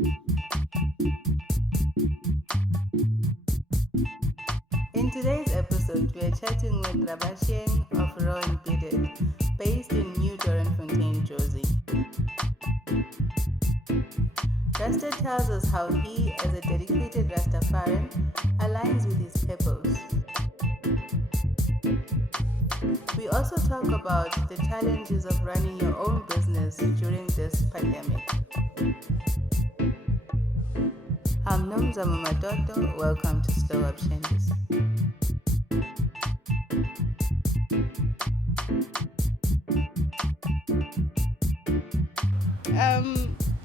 In today's episode, we are chatting with Rabasheng of Raw Beaded, based in New Dorenfontein, Jersey. Rasta tells us how he, as a dedicated Rastafarian, aligns with his purpose. We also talk about the challenges of running your own business during this pandemic. I'm Nomza Mamadodo. Welcome to SlowUp Shandis.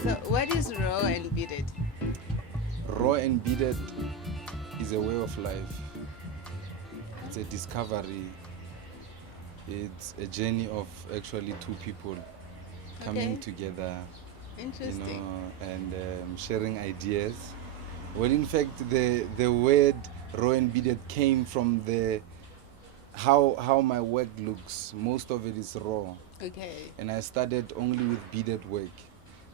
So what is Raw and Beaded? Raw and Beaded is a way of life. It's a discovery. It's a journey of actually two people coming together, Interesting. and sharing ideas. Well, in fact, the word raw and beaded came from the how my work looks. Most of it is raw. Okay. And I started only with beaded work.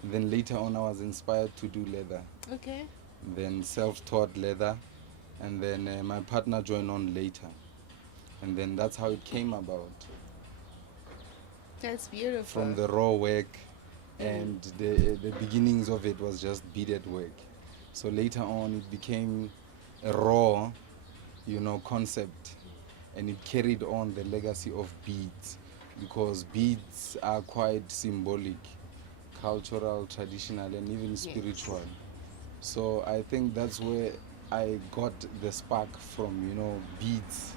And then later on, I was inspired to do leather. Okay. Then self-taught leather, and then my partner joined on later. And then that's how it came about. That's beautiful. From the raw work, and the beginnings of it was just beaded work. So later on it became a raw, concept, and it carried on the legacy of beads, because beads are quite symbolic, cultural, traditional, and even spiritual. So I think that's where I got the spark from. Beads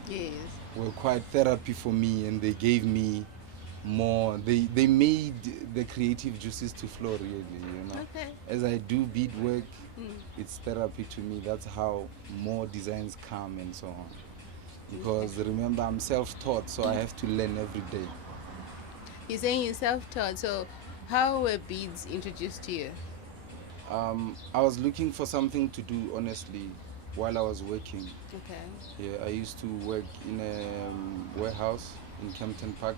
were quite therapy for me, and they gave me more. They made the creative juices to flow, really. Okay. As I do bead work, it's therapy to me. That's how more designs come and so on. Because remember, I'm self-taught, so I have to learn every day. You're saying you're self-taught, so how were beads introduced to you? I was looking for something to do, honestly, while I was working. Okay. Yeah, I used to work in a warehouse in Kempton Park.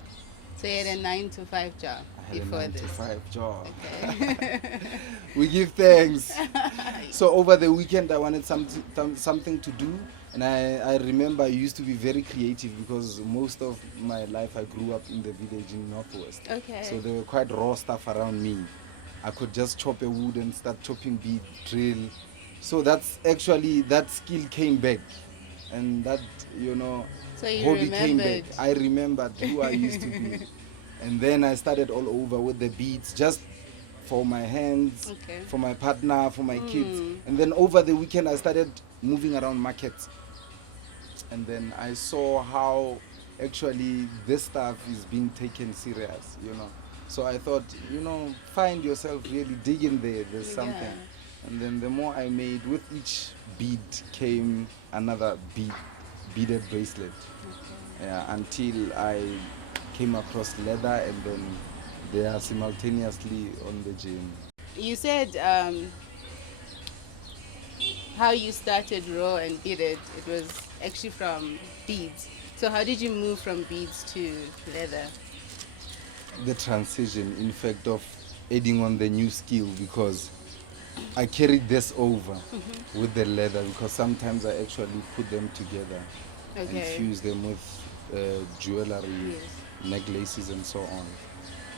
So you had a 9-to-5 job I had before a 9 this? to 5 job. Okay. We give thanks. So over the weekend, I wanted something to do. And I remember I used to be very creative, because most of my life I grew up in the village in Northwest. Okay. So there were quite raw stuff around me. I could just chop a wood and start chopping bead, drill. So that's actually, that skill came back. And that, So you hobby came back. remembered. I remembered who I used to be. And then I started all over with the beads, just for my hands, for my partner, for my kids. And then over the weekend I started moving around markets. And then I saw how actually this stuff is being taken serious, So I thought, find yourself, really dig in there, there's something. And then the more I made, with each bead came another beaded bracelet. Yeah, until I came across leather, and then they are simultaneously on the journey. You said how you started raw and beaded, it was actually from beads. So how did you move from beads to leather? The transition, in fact, of adding on the new skill, because I carried this over with the leather, because sometimes I actually put them together and fuse them with jewelry, necklaces and so on.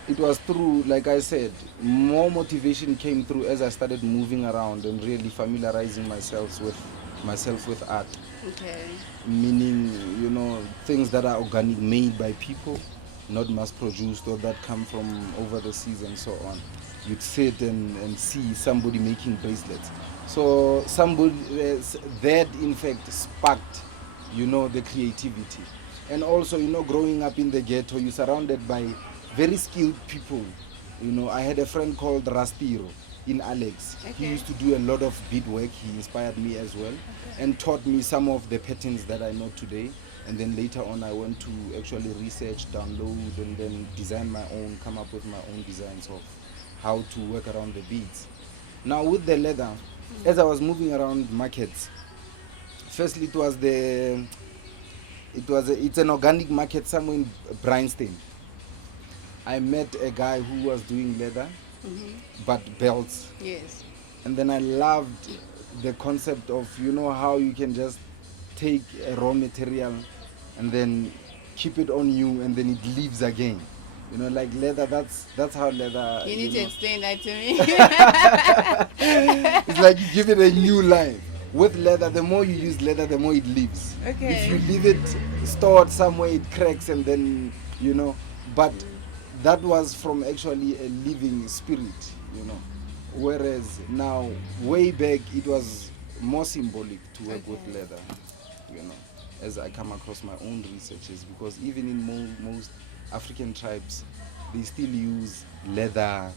It was through, like I said, more motivation came through as I started moving around and really familiarizing myself with art. Okay. Meaning, things that are organic, made by people, not mass produced, or that come from over the seas and so on. You'd sit and see somebody making bracelets. So that in fact sparked, the creativity. And also, growing up in the ghetto, you're surrounded by very skilled people. I had a friend called Rastiro in Alex. He used to do a lot of bead work. He inspired me as well, and taught me some of the patterns that I know today. And then later on, I went to actually research, download, and then design my own, come up with my own designs of how to work around the beads. Now with the leather, as I was moving around markets, firstly it's an organic market somewhere in Bryanston. I met a guy who was doing leather, but belts. Yes. And then I loved the concept of, how you can just take a raw material and then keep it on you and then it leaves again. Like leather, that's how leather, You need to explain that to me. it's like you give it a new life. With leather, the more you use leather, the more it lives. Okay. If you leave it stored somewhere, it cracks and then, but that was from actually a living spirit, Whereas now, way back, it was more symbolic to work with leather, as I come across my own researches, because even in most African tribes, they still use leather,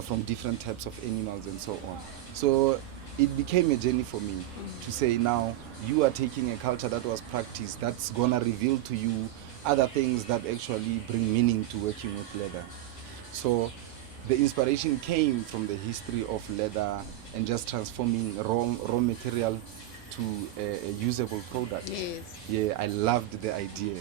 from different types of animals and so on. So it became a journey for me to say, now you are taking a culture that was practiced, that's gonna reveal to you other things that actually bring meaning to working with leather. So the inspiration came from the history of leather and just transforming raw material to a usable product. Yes. Yeah, I loved the idea,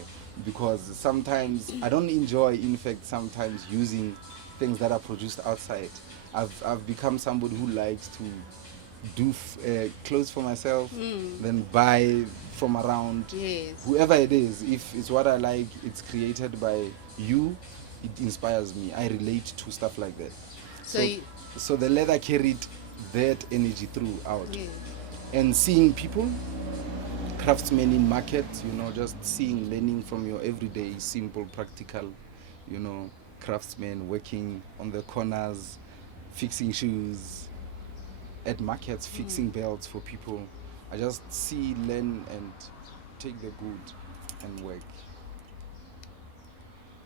because sometimes I don't enjoy, in fact, sometimes using things that are produced outside. I've become somebody who likes to do clothes for myself, then buy from around. Yes. Whoever it is. If it's what I like, it's created by you, it inspires me. I relate to stuff like that. So the leather carried that energy throughout. Yes. And seeing people, craftsmen in markets, just seeing, learning from your everyday, simple, practical, craftsmen working on the corners, fixing shoes, at markets, fixing belts for people. I just see, learn, and take the good and work.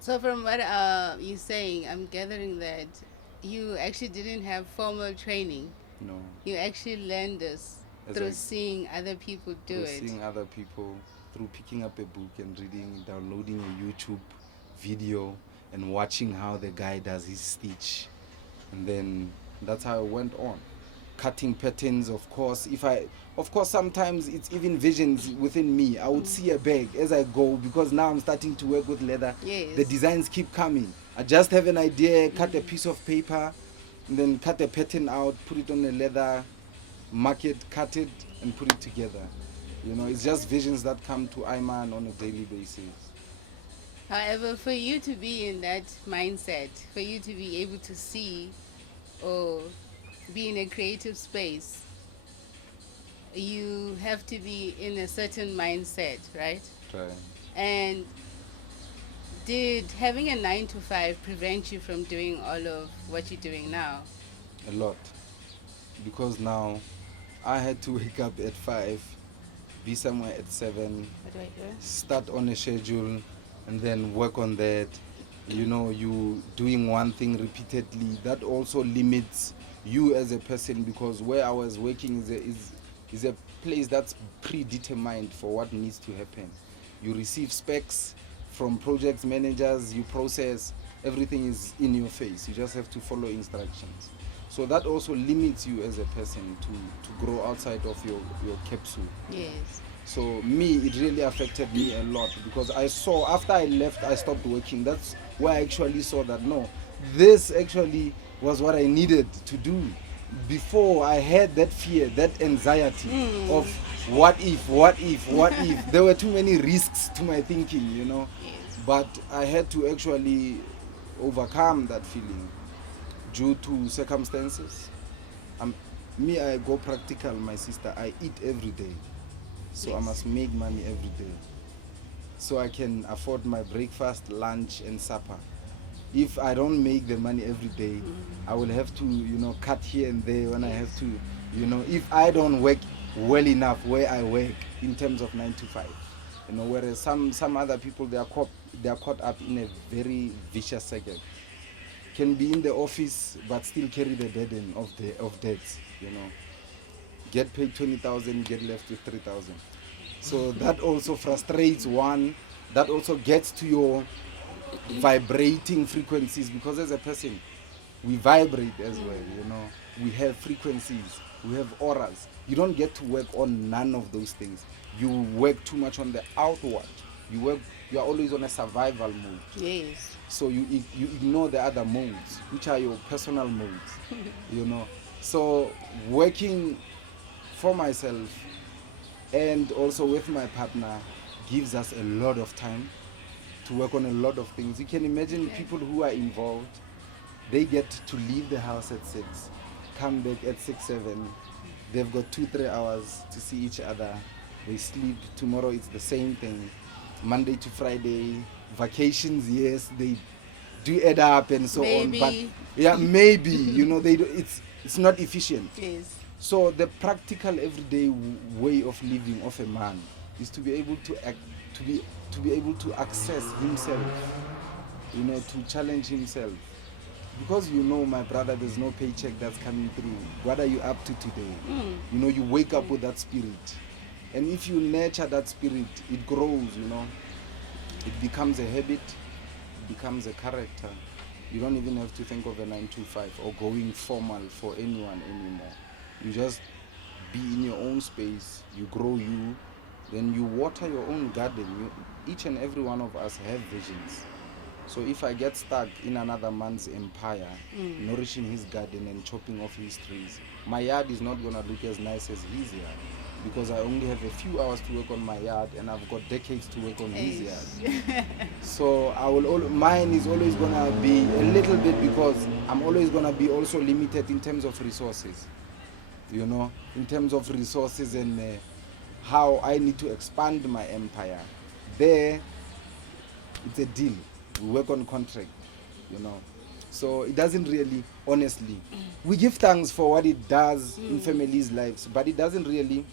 So from what you're saying, I'm gathering that you actually didn't have formal training. No. You actually learned this through seeing other people do it. Seeing other people, through picking up a book and reading, downloading a YouTube video and watching how the guy does his stitch. And then that's how I went on. Cutting patterns, of course. Sometimes it's even visions within me. I would see a bag as I go, because now I'm starting to work with leather. Yes. The designs keep coming. I just have an idea, cut a piece of paper, and then cut a pattern out, put it on a leather, mark it, cut it, and put it together. It's just visions that come to Ayman on a daily basis. However, for you to be in that mindset, for you to be able to see or be in a creative space, you have to be in a certain mindset, right? Right. And did having a 9 to 5 prevent you from doing all of what you're doing now? A lot. Because now I had to wake up at 5, be somewhere at 7, What do I do? start on a schedule, and then work on that. You doing one thing repeatedly, that also limits you as a person, because where I was working is a place that's predetermined for what needs to happen. You receive specs from project managers, you process, everything is in your face. You just have to follow instructions. So that also limits you as a person to grow outside of your capsule. Yes. So me, it really affected me a lot, because I saw, after I left, I stopped working. That's where I actually saw that, no, this actually was what I needed to do. Before, I had that fear, that anxiety of what if. There were too many risks to my thinking, Yes. But I had to actually overcome that feeling due to circumstances. I go practical, my sister. I eat every day. So I Yes. must make money every day, so I can afford my breakfast, lunch, and supper. If I don't make the money every day, I will have to, cut here and there when I have to, if I don't work well enough where I work in terms of 9 to 5. Whereas some other people, they are caught up in a very vicious cycle. Can be in the office but still carry the burden of debts, Get paid 20,000, get left with 3,000. So that also frustrates one. That also gets to your vibrating frequencies, because as a person, we vibrate as well, We have frequencies, we have auras. You don't get to work on none of those things. You work too much on the outward. You are always on a survival mode. Yes. So you ignore the other modes, which are your personal modes, So working for myself and also with my partner gives us a lot of time to work on a lot of things. You can imagine Okay. people who are involved, they get to leave the house at 6, come back at 6, 7. They've got 2, 3 hours to see each other. They sleep. Tomorrow it's the same thing. Monday to Friday, vacations, yes, they do add up and so on. But Maybe. yeah, maybe they do, it's not efficient. Yes. So the practical everyday way of living of a man is to be able to act, to be able to access himself, to challenge himself. Because my brother, there's no paycheck that's coming through. What are you up to today? You wake up with that spirit. And if you nurture that spirit, it grows, It becomes a habit, it becomes a character. You don't even have to think of a 9 to 5 or going formal for anyone anymore. You just be in your own space, you grow you, then you water your own garden. Each and every one of us have visions. So if I get stuck in another man's empire, nourishing his garden and chopping off his trees, my yard is not going to look as nice as his yard, because I only have a few hours to work on my yard and I've got decades to work on his yard. So mine is always going to be a little bit, because I'm always going to be also limited in terms of resources, in terms of resources and how I need to expand my empire. There, it's a deal. We work on contract, So it doesn't really, honestly, we give thanks for what it does in families' lives, but it doesn't really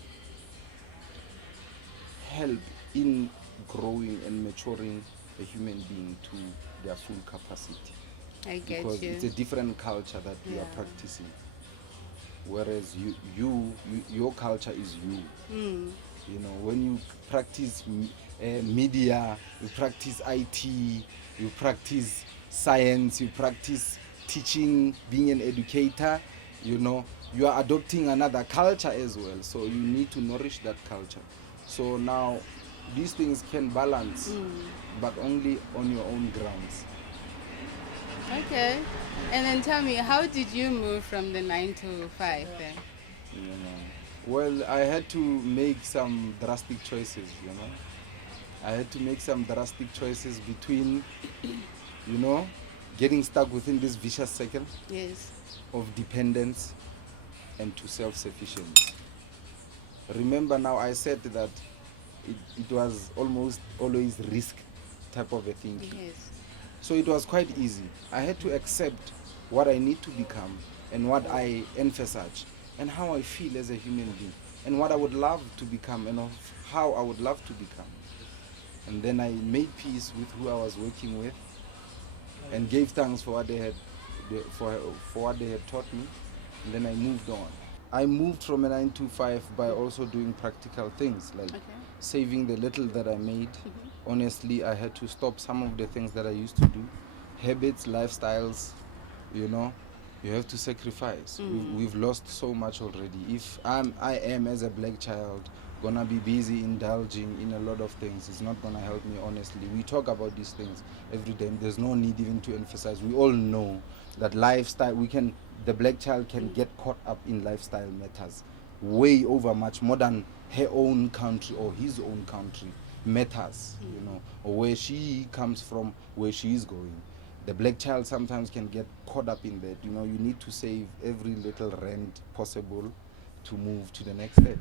help in growing and maturing a human being to their full capacity. I get Because you. it's a different culture that we are practicing. Whereas your culture is you. When you practice media, you practice IT, you practice science, you practice teaching, being an educator, you are adopting another culture as well. So you need to nourish that culture. So now these things can balance, but only on your own grounds. Okay. And then tell me, how did you move from the 9 to 5 then? Well, I had to make some drastic choices. I had to make some drastic choices between, getting stuck within this vicious cycle Yes. of dependence and to self-sufficiency. Remember now, I said that it was almost always risk type of a thing. Yes. So it was quite easy. I had to accept what I need to become and what I emphasize and how I feel as a human being and what I would love to become and of how I would love to become. And then I made peace with who I was working with and gave thanks for what they had for what they had taught me, and then I moved on. I moved from a 9 to 5 by also doing practical things like saving the little that I made. Honestly, I had to stop some of the things that I used to do, habits, lifestyles. You have to sacrifice. We've lost so much already. If I am as a black child gonna be busy indulging in a lot of things, it's not gonna help me. Honestly, we talk about these things every day. There's no need even to emphasize. We all know that lifestyle, the black child can get caught up in lifestyle matters way over much more than her own country or his own country matters, or where she comes from, where she is going. The black child sometimes can get caught up in that. You need to save every little rent possible to move to the next step.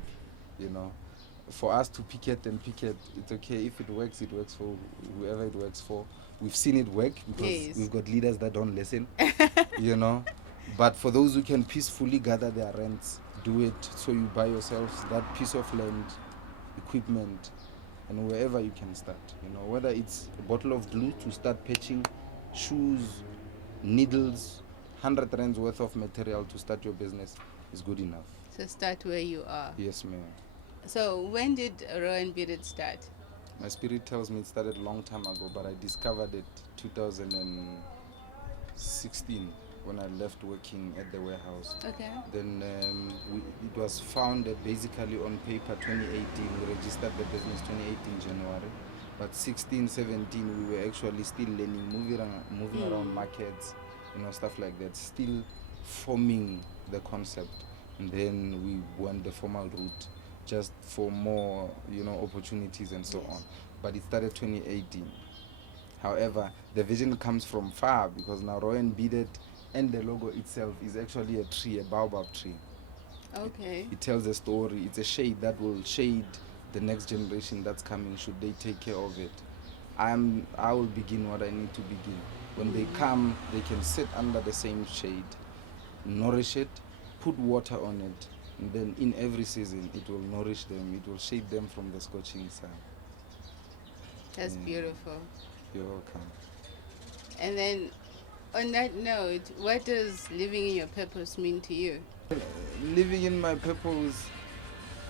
For us to picket, it's okay. If it works for whoever it works for. We've seen it work because we've got leaders that don't listen. But for those who can peacefully gather their rents, do it. So you buy yourselves that piece of land, equipment, and wherever you can start. Whether it's a bottle of glue to start patching, shoes, needles, 100 rands worth of material to start your business is good enough. So start where you are. Yes, ma'am. So when did Raw Beaded start? My spirit tells me it started a long time ago, but I discovered it 2016 when I left working at the warehouse. Okay. Then it was founded basically on paper 2018. We registered the business 2018 January. But 16, 17, we were actually still learning, moving around markets, stuff like that. Still forming the concept, and then we went the formal route just for more, opportunities and so on. But it started 2018. However, the vision comes from far, because now Raw Beaded and the logo itself is actually a tree, a baobab tree. Okay. It tells a story. It's a shade that will shade the next generation that's coming, should they take care of it. I will begin what I need to begin. When they come, they can sit under the same shade, nourish it, put water on it, and then in every season it will nourish them, it will shade them from the scorching sun. That's beautiful. You're welcome. And then, on that note, what does living in your purpose mean to you? Living in my purpose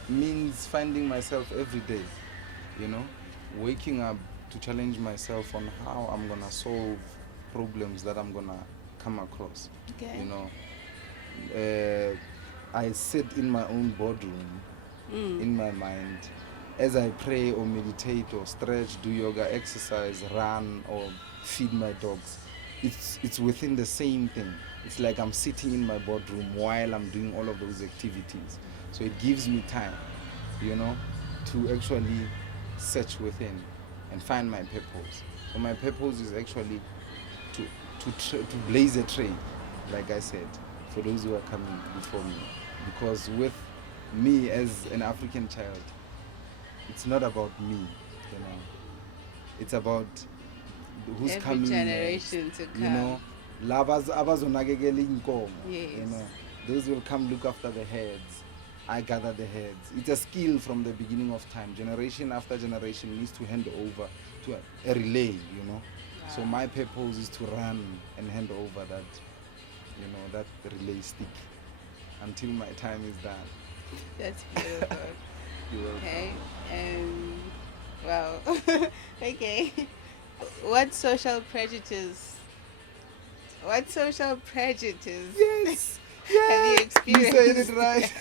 means finding myself every day, waking up to challenge myself on how I'm gonna solve problems that I'm gonna come across. Okay. I sit in my own boardroom in my mind as I pray or meditate or stretch, do yoga, exercise, run, or feed my dogs. It's within the same thing. It's like I'm sitting in my boardroom while I'm doing all of those activities. So it gives me time, to actually search within and find my purpose. So my purpose is actually to blaze a trail, like I said, for those who are coming before me. Because with me as an African child, it's not about me, It's about who's Every coming generation next, to come. Abazonakekela inkomo, Yes. Those will come look after the heads. I gather the heads. It's a skill from the beginning of time. Generation after generation needs to hand over to a relay, So my purpose is to run and hand over that, that relay stick until my time is done. That's beautiful. You're welcome. Okay. Wow. Okay. What social prejudice? Yes. Have you experienced? You said it right.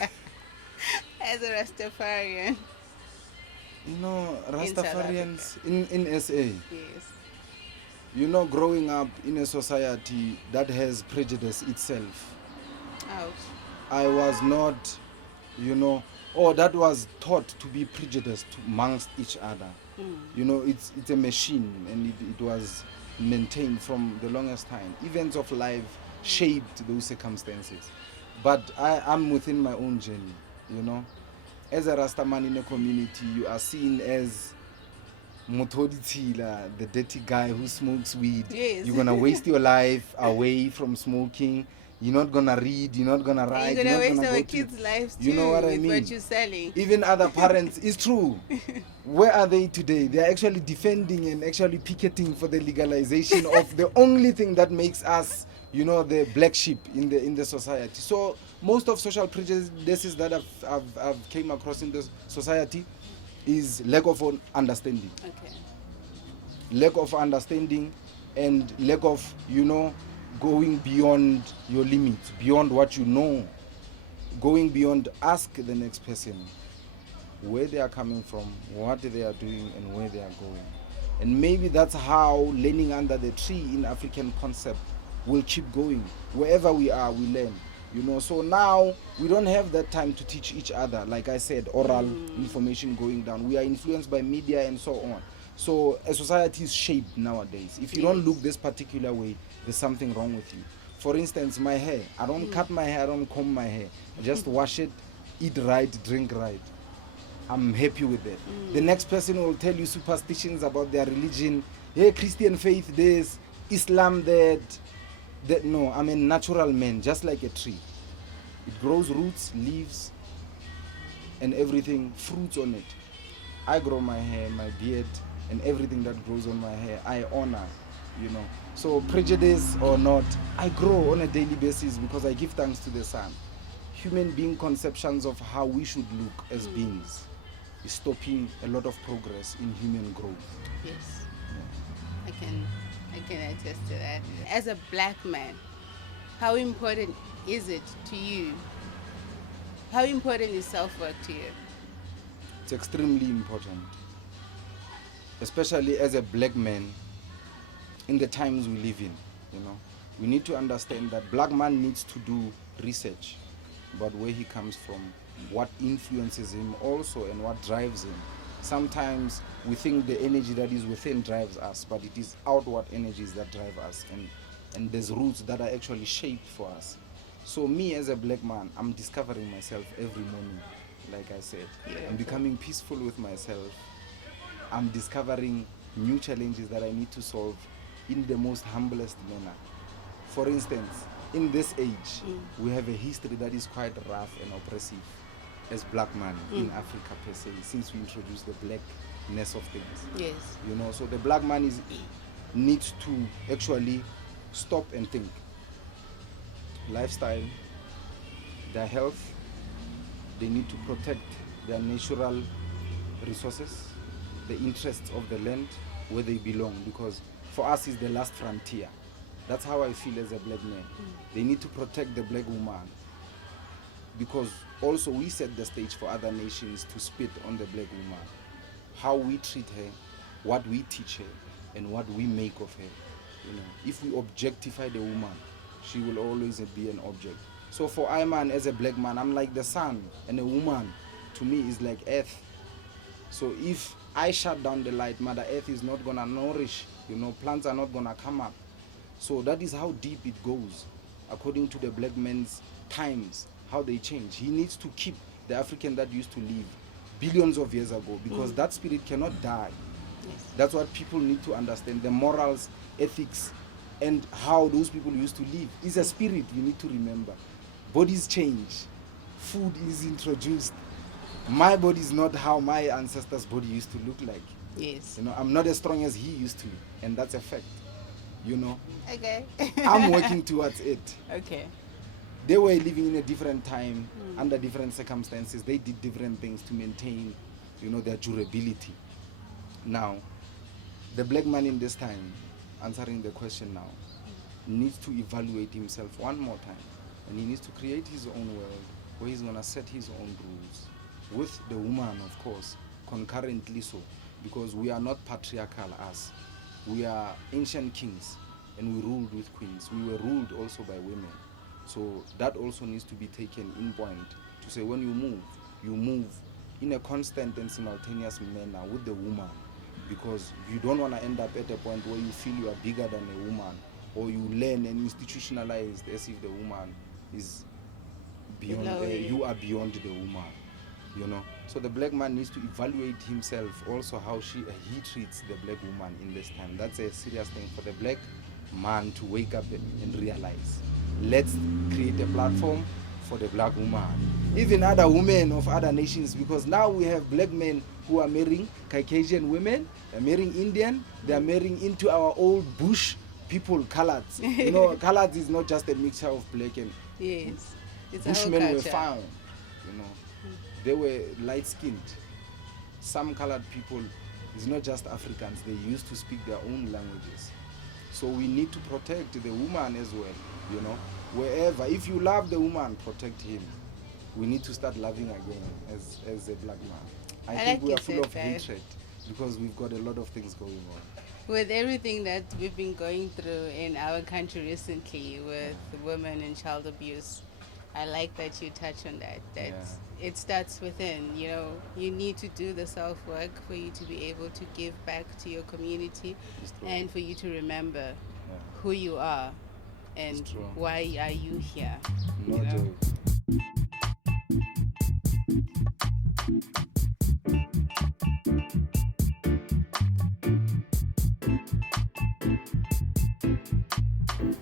As a Rastafarian. Rastafarians in SA, Yes. Growing up in a society that has prejudice itself. Ouch. I was not, that was taught to be prejudiced amongst each other. It's a machine, and it was maintained from the longest time. Events of life shaped those circumstances. But I'm within my own journey, As a Rastaman in a community, you are seen as Mutodi Tila, the dirty guy who smokes weed. Yes. You're going to waste your life away from smoking. You're not going to read. You're not going to write. You're going to waste gonna our go kids' lives too, You know what I with mean? what you're selling. Even other parents, it's true. Where are they today? They're actually defending and actually picketing for the legalization of the only thing that makes us, the black sheep in the society. So most of social prejudices that I've came across in the society is lack of understanding. Okay. Lack of understanding and lack of, going beyond your limits, beyond what you know. Going beyond, ask the next person where they are coming from, what they are doing, and where they are going. And maybe that's how learning under the tree in African concept will keep going. Wherever we are, we learn. So now we don't have that time to teach each other. Like I said, oral information going down. We are influenced by media and so on. So a society is shaped nowadays. If you don't look this particular way, there's something wrong with you. For instance, my hair. I don't cut my hair, I don't comb my hair. I just wash it, eat right, drink right. I'm happy with it. The next person will tell you superstitions about their religion. Hey, Christian faith this, Islam that. No, I'm a natural man, just like a tree. It grows roots, leaves, and everything, fruits on it. I grow my hair, my beard, and everything that grows on my hair, I honor, So prejudice or not, I grow on a daily basis because I give thanks to the sun. Human being conceptions of how we should look as beings is stopping a lot of progress in human growth. Yes. I can attest to that. As a black man, how important is it to you? How important is self-work to you? It's extremely important, especially as a black man in the times we live in. We need to understand that black man needs to do research. about where he comes from, what influences him also, and what drives him. Sometimes we think the energy that is within drives us, but it is outward energies that drive us, and there's roots that are actually shaped for us. So me as a black man, I'm discovering myself every morning, like I said. Yeah. I'm becoming peaceful with myself. I'm discovering new challenges that I need to solve in the most humblest manner. For instance, in this age, we have a history that is quite rough and oppressive as black men in Africa per se, since we introduced the blackness of things. Yes. You know, so the black man needs to actually stop and think. Lifestyle, their health, they need to protect their natural resources, the interests of the land where they belong, because for us is the last frontier. That's how I feel as a black man. They need to protect the black woman, because also we set the stage for other nations to spit on the black woman. How we treat her, what we teach her, and what we make of her. You know, if we objectify the woman, she will always be an object. So for I man, as a black man, I'm like the sun, and a woman to me is like earth. So if I shut down the light, Mother Earth is not gonna nourish, you know, plants are not gonna come up. So that is how deep it goes, according to the black man's times, how they change. He needs to keep the African that used to live billions of years ago, because that spirit cannot die. Yes. That's what people need to understand, the morals, ethics, and how those people used to live. It's a spirit you need to remember. Bodies change, food is introduced. My body is not how my ancestors' body used to look like. Yes. You know, I'm not as strong as he used to, and that's a fact. You know, Okay. I'm working towards it. Okay. They were living in a different time, under different circumstances. They did different things to maintain, you know, their durability. Now, the black man in this time, answering the question now, needs to evaluate himself one more time, and he needs to create his own world where he's gonna set his own rules with the woman, of course, concurrently so, because we are not patriarchal as we are ancient kings, and we ruled with queens. We were ruled also by women. So that also needs to be taken in point, to say when you move in a constant and simultaneous manner with the woman, because you don't want to end up at a point where you feel you are bigger than a woman, or you learn and institutionalized as if the woman is beyond, you are beyond the woman. You know, so the black man needs to evaluate himself also, how he treats the black woman in this time. That's a serious thing for the black man to wake up and realize. Let's create a platform for the black woman, even other women of other nations, because now we have black men who are marrying Caucasian women, they're marrying Indian, they're marrying into our old bush people, coloureds. You know, coloureds is not just a mixture of black and Yes. It's Bushmen were found, you know. They were light-skinned. Some colored people, it's not just Africans, they used to speak their own languages. So we need to protect the woman as well, you know. Wherever, if you love the woman, protect him. We need to start loving again as a black man. I think we are full of hatred because we've got a lot of things going on. With everything that we've been going through in our country recently with women and child abuse, I like that you touch on that. It starts within, you know, you need to do the self-work for you to be able to give back to your community and for you to remember who you are and why are you here. No joke.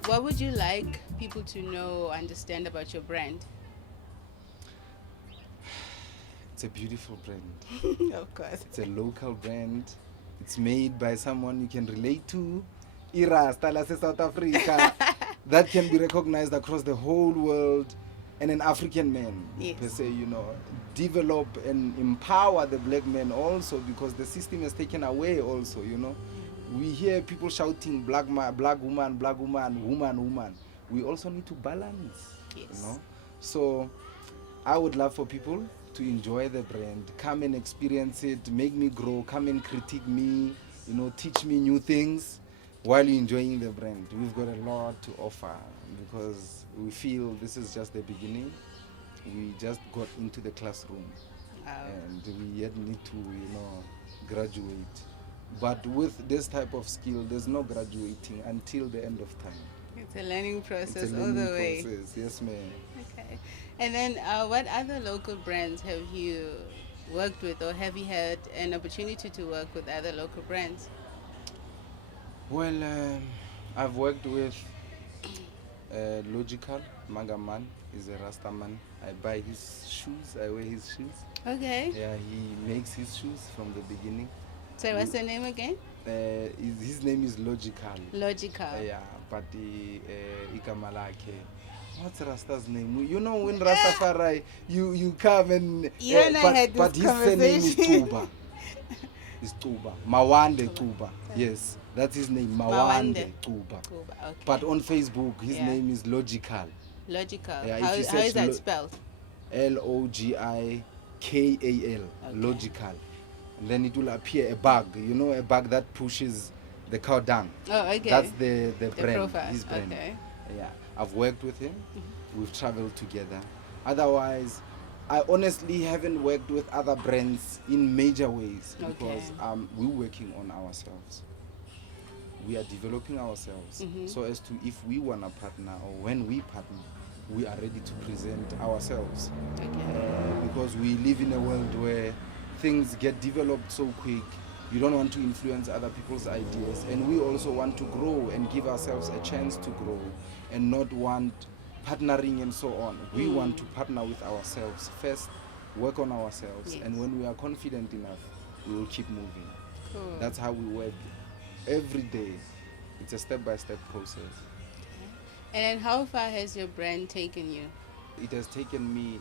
What would you like people to know, understand about your brand? It's a beautiful brand. Of course. It's a local brand. It's made by someone you can relate to. Style South Africa. That can be recognized across the whole world. And an African man, per se, you know, develop and empower the black man also, because the system has taken away also, you know. We hear people shouting black man, black woman, woman. We also need to balance, you know. So I would love for people to enjoy the brand, come and experience it, make me grow, come and critique me, you know, teach me new things while you're enjoying the brand. We've got a lot to offer because we feel this is just the beginning. we just got into the classroom, and we yet need to, graduate. But with this type of skill, there's no graduating until the end of time. It's a learning process It's a all learning the way. process. Yes, ma'am. Okay. And then what other local brands have you worked with, or have you had an opportunity to work with other local brands? Well, I've worked with Logical. Magaman is a Rasta man. I buy his shoes. I wear his shoes. Okay. Yeah, he makes his shoes from the beginning. So what's the name again? His name is Logical. Logical. Yeah, but igama lakhe. What's Rasta's name? You know, when Rastafari, you come and You and I had this but his surname is conversation. Tuba. It's Tuba. Mawande Tuba. Yes, that's his name. Mawande Tuba. Okay. But on Facebook, his name is Logical. Logical. Yeah, how if you is that search spelled? Logikal. Okay. Logical. And then it will appear a bag. You know, a bag that pushes the cow down. Oh, okay. That's the brand. Profile. His brand. Okay. Yeah, I've worked with him. We've traveled together. Otherwise, I honestly haven't worked with other brands in major ways because we're working on ourselves. We are developing ourselves so as to, if we want to partner or when we partner, we are ready to present ourselves. Okay. Because we live in a world where things get developed so quick. You don't want to influence other people's ideas, and we also want to grow and give ourselves a chance to grow and not want partnering and so on. We want to partner with ourselves first, work on ourselves, and when we are confident enough, we will keep moving. Cool. That's how we work every day. It's a step-by-step process. And then how far has your brand taken you? It has taken me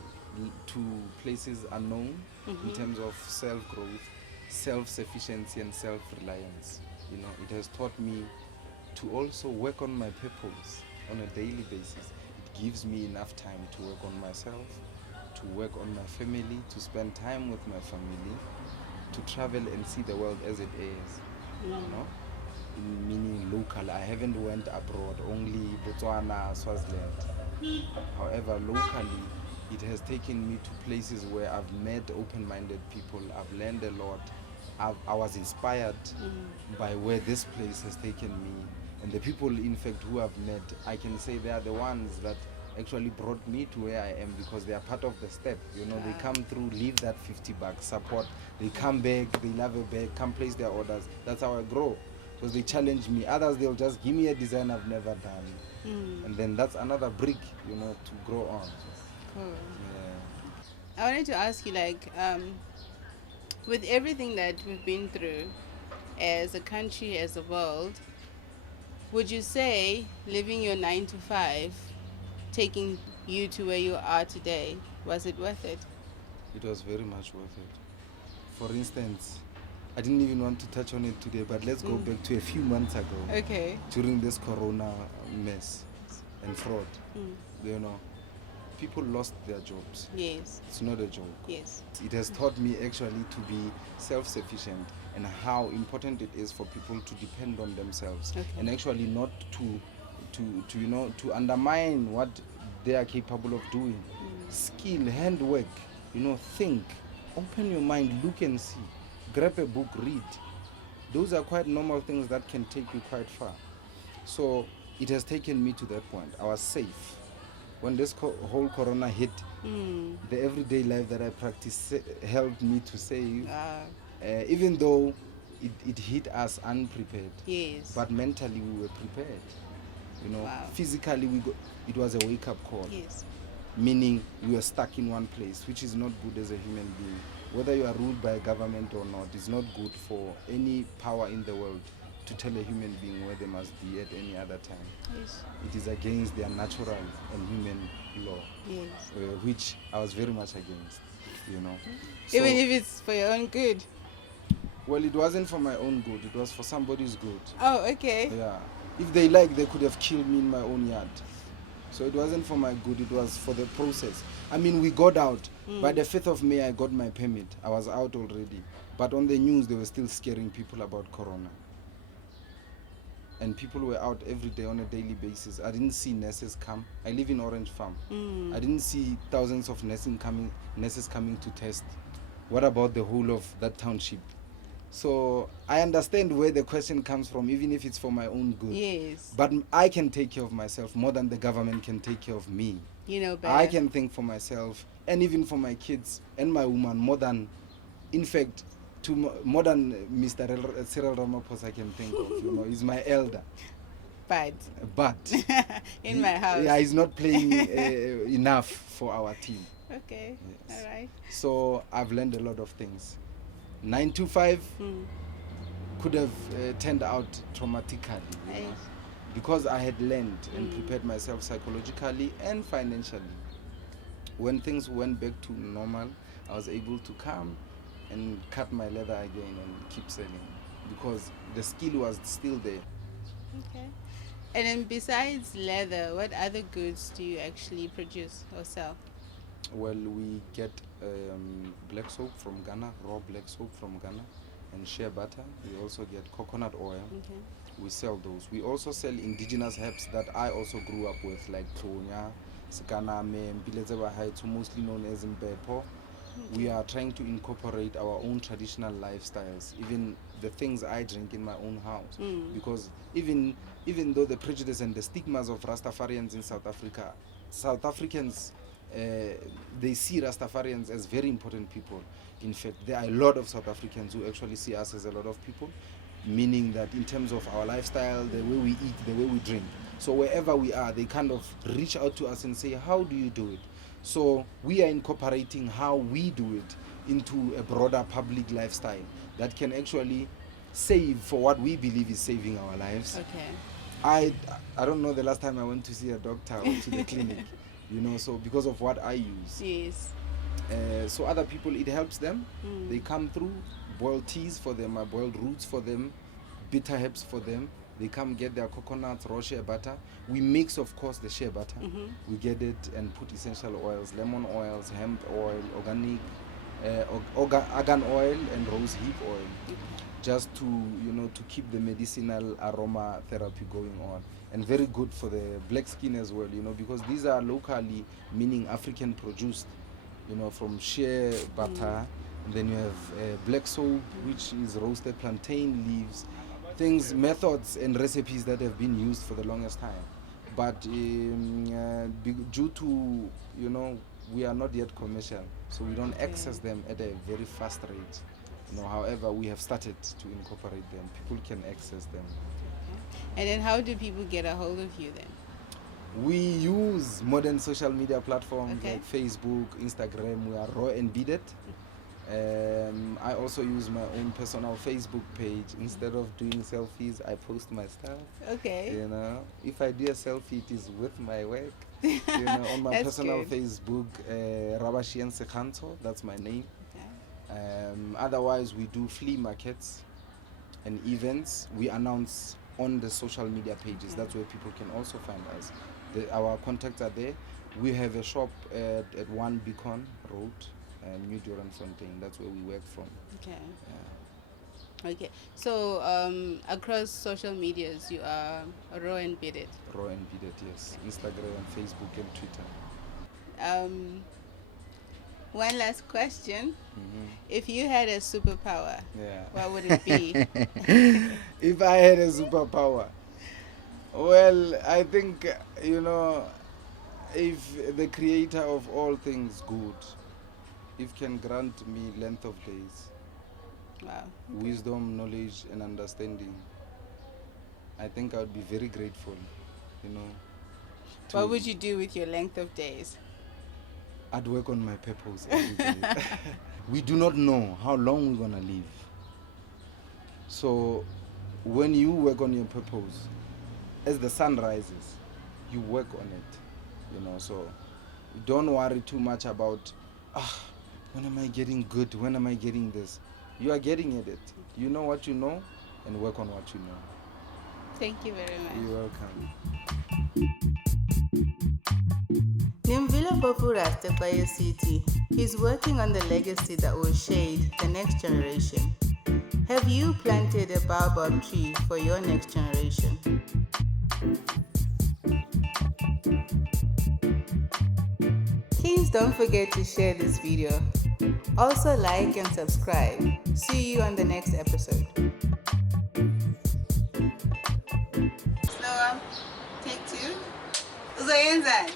to places unknown in terms of self-growth, self-sufficiency and self-reliance. You know, it has taught me to also work on my purpose on a daily basis. It gives me enough time to work on myself, to work on my family, to spend time with my family, to travel and see the world as it is. You know, meaning local. I haven't went abroad, only Botswana, Swaziland. However, locally, it has taken me to places where I've met open-minded people. I've learned a lot. I was inspired by where this place has taken me. And the people, in fact, who I've met, I can say they are the ones that actually brought me to where I am, because they are part of the step. You know, they come through, leave that $50, support. They come back, they love a bag, come place their orders. That's how I grow. Because they challenge me. Others, they'll just give me a design I've never done. And then that's another brick, you know, to grow on. Cool. Yeah. I wanted to ask you, with everything that we've been through as a country, as a world, would you say living your 9 to 5, taking you to where you are today, was it worth it? It was very much worth it. For instance, I didn't even want to touch on it today, but let's go back to a few months ago. Okay. During this corona mess and fraud, you know, people lost their jobs. Yes. It's not a joke. Yes. It has taught me actually to be self-sufficient and how important it is for people to depend on themselves and actually not to undermine what they are capable of doing. Skill, handwork, think, open your mind, look and see, grab a book, read. Those are quite normal things that can take you quite far. So it has taken me to that point. I was safe. When this whole corona hit, the everyday life that I practice helped me to save. Even though it hit us unprepared, but mentally we were prepared. Physically it was a wake-up call. Meaning we were stuck in one place, which is not good as a human being. Whether you are ruled by a government or not, it's not good for any power in the world to tell a human being where they must be at any other time. It is against their natural and human law, which I was very much against. So, even if it's for your own good. Well, it wasn't for my own good, it was for somebody's good. Oh, okay. Yeah. If they liked, they could have killed me in my own yard. So it wasn't for my good, it was for the process. I mean, we got out. By the 5th of May, I got my permit. I was out already. But on the news, they were still scaring people about corona. and people were out every day on a daily basis. I didn't see nurses come. I live in Orange Farm. I didn't see thousands of nurses coming to test. What about the whole of that township? So I understand where the question comes from, even if it's for my own good. Yes. But I can take care of myself more than the government can take care of me. You know better. I can think for myself and even for my kids and my woman more than, in fact, more than Mr. Cyril Ramaphosa I can think of. You know, he's my elder. But in my house. Yeah, he's not playing enough for our team. Okay. Yes. All right. So I've learned a lot of things. 9 to 5 could have turned out traumatically, you know, because I had learned and prepared myself psychologically and financially. When things went back to normal, I was able to come and cut my leather again and keep selling because the skill was still there. Okay. And then besides leather, what other goods do you actually produce or sell? Well, we get black soap from Ghana, raw black soap from Ghana, and shea butter. We also get coconut oil. Okay. We sell those. We also sell indigenous herbs that I also grew up with, like Tonya, Sikaname, Mpiletsebahaitsu, mostly known as Mbepo. We are trying to incorporate our own traditional lifestyles, even the things I drink in my own house. Because even though the prejudice and the stigmas of Rastafarians in South Africa, South Africans, they see Rastafarians as very important people. In fact, there are a lot of South Africans who actually see us as a lot of people, meaning that in terms of our lifestyle, the way we eat, the way we drink. So wherever we are, they kind of reach out to us and say, how do you do it? So we are incorporating how we do it into a broader public lifestyle that can actually save for what we believe is saving our lives. Okay. I don't know the last time I went to see a doctor or to the clinic, you know, so because of what I use. Yes. So other people, it helps them. They come through, boil teas for them, I boiled roots for them, bitter herbs for them. They come get their coconuts, raw shea butter. We mix, of course, the shea butter. We get it and put essential oils, lemon oils, hemp oil, organic, argan oil, and rose hip oil, just to, you know, to keep the medicinal aroma therapy going on. And very good for the black skin as well, you know, because these are locally, meaning African produced, you know, from shea butter. And then you have black soap, which is roasted plantain leaves. Things, methods and recipes that have been used for the longest time, but due to, you know, we are not yet commercial, so we don't access them at a very fast rate, you know. However, we have started to incorporate them. People can access them. And then how do people get a hold of you then? We use modern social media platforms like Facebook, Instagram. We are Raw and Beaded. I also use my own personal Facebook page. Instead of doing selfies, I post my stuff. Okay. You know, if I do a selfie, it is with my work. You know, on my personal Facebook, Rabashian Sekhanto, that's my name. Okay. Otherwise, we do flea markets and events. We announce on the social media pages. That's where people can also find us. Our contacts are there. We have a shop at 1 Beacon Road, New Doornfontein. That's where we work from. Okay. Okay. So across social medias, you are Raw and Beaded. Raw and Beaded, yes. Okay. Instagram, Facebook, and Twitter. One last question. If you had a superpower, what would it be? If I had a superpower, well, I think, you know, if the creator of all things good, if can grant me length of days, wisdom, knowledge, and understanding, I think I would be very grateful, you know. What would you do with your length of days? I'd work on my purpose every day. We do not know how long we're going to live. So when you work on your purpose, as the sun rises, you work on it, you know. So don't worry too much about, when am I getting good? When am I getting this? You are getting at it. You know what you know, and work on what you know. Thank you very much. You're welcome. Nimvila Bopu Rastafari City. He's working on the legacy that will shade the next generation. Have you planted a baobab tree for your next generation? Please don't forget to share this video. Also like and subscribe. See you on the next episode. SlowUp, take two. Uzoyenzani?